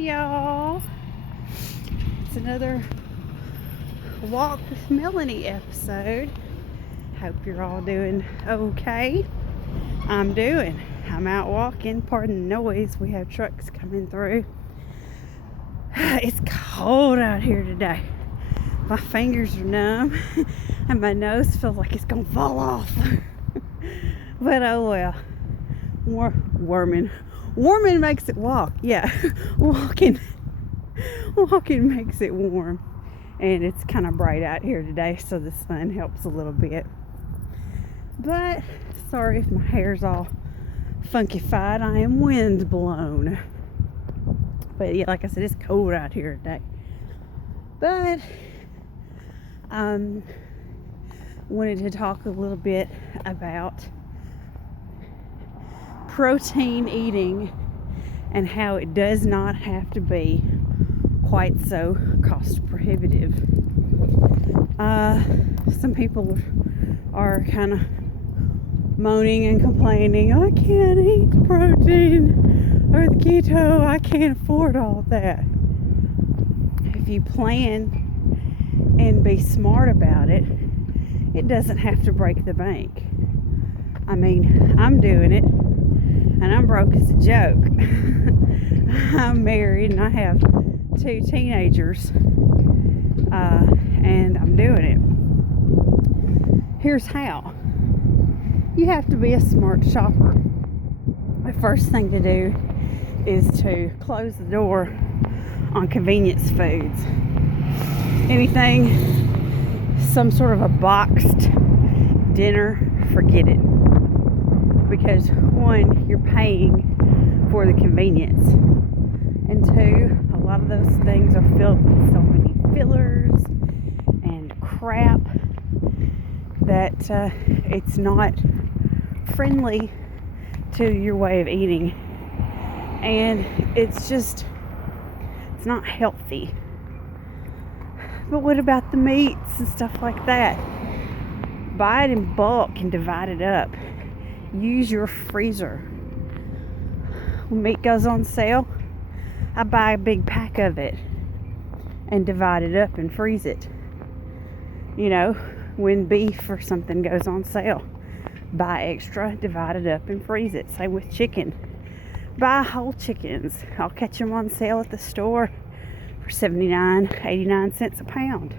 y'all. It's another Walk with Melanie episode. Hope you're all doing okay. I'm out walking. Pardon the noise. We have trucks coming through. It's cold out here today. My fingers are numb and my nose feels like it's gonna fall off. But oh well. Warming makes it walk. Yeah. Walking makes it warm. And it's kind of bright out here today, so the sun helps a little bit. But sorry if my hair's all funkified. I am wind blown. But yeah, like I said, it's cold out here today. But wanted to talk a little bit about protein eating and how it does not have to be quite so cost prohibitive. Some people are kind of moaning and complaining, I can't eat the protein or the keto, I can't afford all that. If you plan and be smart about it, it doesn't have to break the bank. I mean, I'm doing it and I'm broke as a joke. I'm married and I have 2 teenagers, and I'm doing it. Here's how. You have to be a smart shopper. The first thing to do is to close the door on convenience foods. Anything, some sort of a boxed dinner, forget it. Because 1, you're paying for the convenience. And 2, a lot of those things are filled with so many fillers and crap that it's not friendly to your way of eating. And it's not healthy. But what about the meats and stuff like that? Buy it in bulk and divide it up. Use your freezer. When meat goes on sale, I buy a big pack of it and divide it up and freeze it. You know, when beef or something goes on sale, buy extra, divide it up and freeze it. Same with chicken. Buy whole chickens. I'll catch them on sale at the store for 79, 89 cents a pound.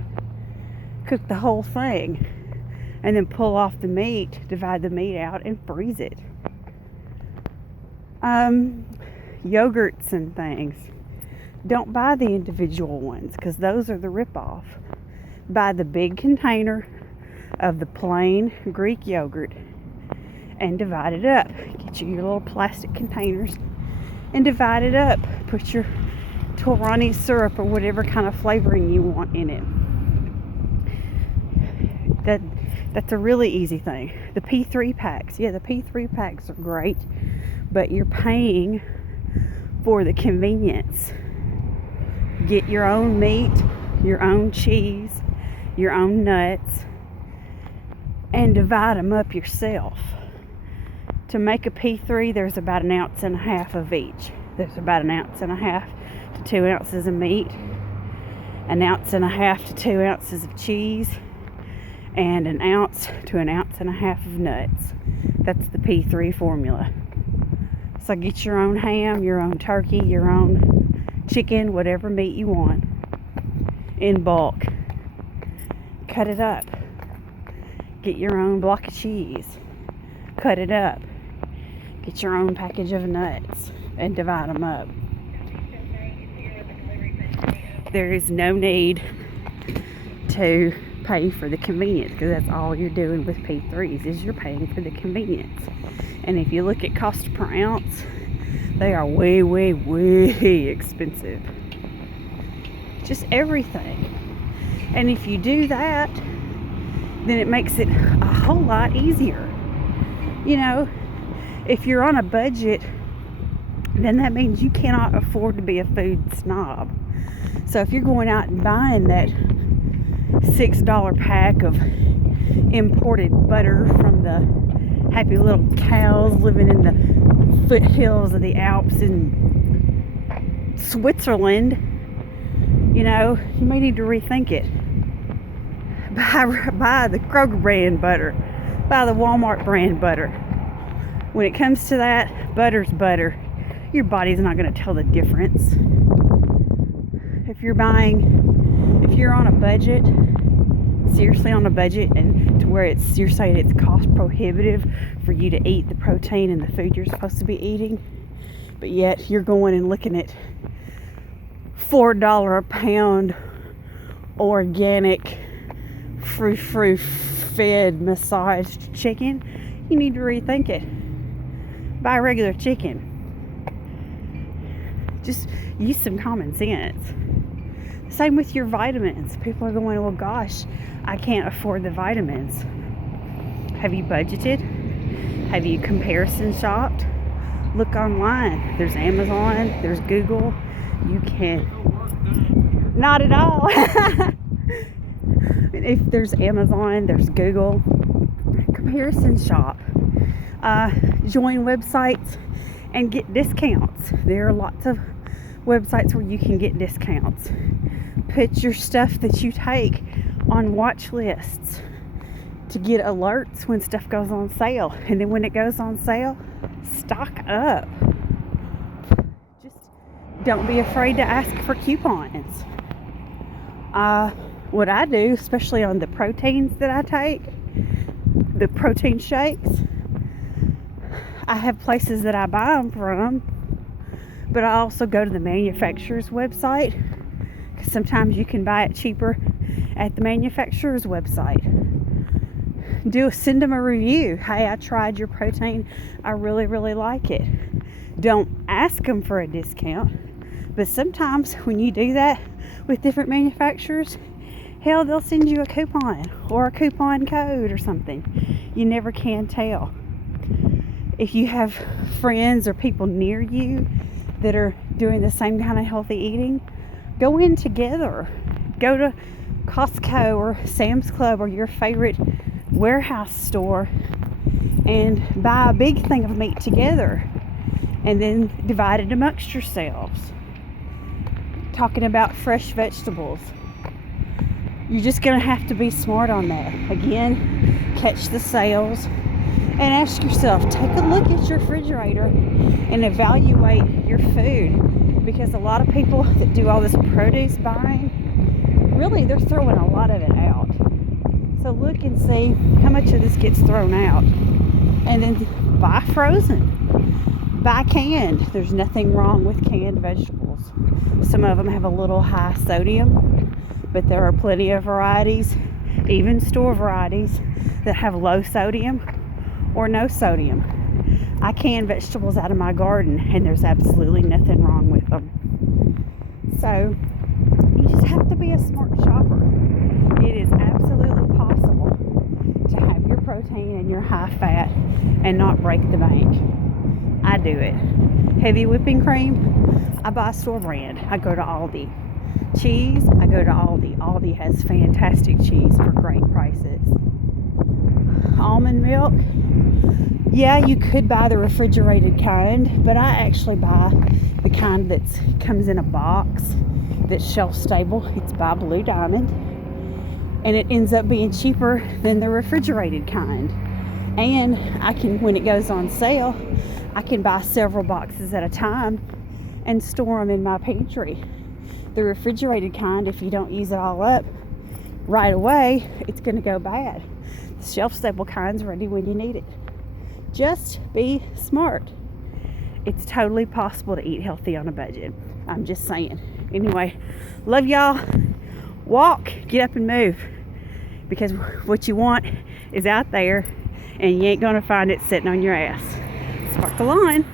Cook the whole thing and then pull off the meat, divide the meat out and freeze it. Yogurts and things. Don't buy the individual ones because those are the rip-off. Buy the big container of the plain Greek yogurt and divide it up. Get you your little plastic containers and divide it up. Put your Torani syrup or whatever kind of flavoring you want in it. That's a really easy thing. The P3 packs. Yeah, the P3 packs are great, but you're paying for the convenience. Get your own meat, your own cheese, your own nuts, and divide them up yourself. To make a P3, there's about 1.5 ounces of each. There's about 1.5 ounces to 2 ounces of meat, 1.5 ounces to 2 ounces of cheese, and 1 ounce to 1.5 ounces of nuts. That's the P3 formula. So get your own ham, your own turkey, your own chicken, whatever meat you want, in bulk. Cut it up. Get your own block of cheese. Cut it up. Get your own package of nuts and divide them up. There is no need to pay for the convenience because that's all you're doing with P3s is you're paying for the convenience. And if you look at cost per ounce, they are way, way, way expensive. Just everything. And if you do that, then it makes it a whole lot easier. You know, if you're on a budget, then that means you cannot afford to be a food snob. So if you're going out and buying that $6 pack of imported butter from the happy little cows living in the foothills of the Alps in Switzerland, you may need to rethink it. Buy the Kroger brand butter. Buy the Walmart brand butter. When it comes to that, butter's butter. Your body's not going to tell the difference. If you're on a budget, seriously on a budget, and to where you're saying it's cost prohibitive for you to eat the protein and the food you're supposed to be eating, but yet you're going and looking at $4 a pound organic frou-frou fed massaged chicken, you need to rethink it. Buy regular chicken. Just use some common sense. Same with your vitamins. People are going, well, gosh, I can't afford the vitamins. Have you budgeted? Have you comparison shopped? Look online. There's Amazon. There's Google. You can. Not at all. If there's Amazon, there's Google. Comparison shop. Join websites and get discounts. There are lots of websites where you can get discounts. Put your stuff that you take on watch lists to get alerts when stuff goes on sale. And then when it goes on sale, stock up. Just don't be afraid to ask for coupons. What I do, especially on the proteins that I take, the protein shakes, I have places that I buy them from, but I also go to the manufacturer's website, because sometimes you can buy it cheaper at the manufacturer's website. Send them a review. Hey, I tried your protein. I really, really like it. Don't ask them for a discount, but sometimes when you do that with different manufacturers, hell, they'll send you a coupon or a coupon code or something. You never can tell. If you have friends or people near you that are doing the same kind of healthy eating, go in together. Go to Costco or Sam's Club or your favorite warehouse store and buy a big thing of meat together and then divide it amongst yourselves. Talking about fresh vegetables, you're just going to have to be smart on that. Again, catch the sales and ask yourself, take a look at your refrigerator and evaluate your food, because a lot of people that do all this produce buying, really they're throwing a lot of it out. So look and see how much of this gets thrown out, and then buy frozen, buy canned. There's nothing wrong with canned vegetables. Some of them have a little high sodium, but there are plenty of varieties, even store varieties, that have low sodium or no sodium. I can vegetables out of my garden and there's absolutely nothing wrong with them. So you just have to be a smart shopper. It is absolutely possible to have your protein and your high fat and not break the bank. I do it. Heavy whipping cream, I buy store brand. I go to Aldi. Cheese, I go to Aldi. Aldi has fantastic cheese for great prices. Almond milk, yeah, you could buy the refrigerated kind, but I actually buy the kind that comes in a box that's shelf stable. It's by Blue Diamond, and it ends up being cheaper than the refrigerated kind. And I can, when it goes on sale, I can buy several boxes at a time and store them in my pantry. The refrigerated kind, if you don't use it all up right away, it's going to go bad. The shelf stable kind's ready when you need it. Just be smart. It's totally possible to eat healthy on a budget. I'm just saying. Anyway, love y'all. Walk, get up and move, because what you want is out there and you ain't going to find it sitting on your ass. Spark the line.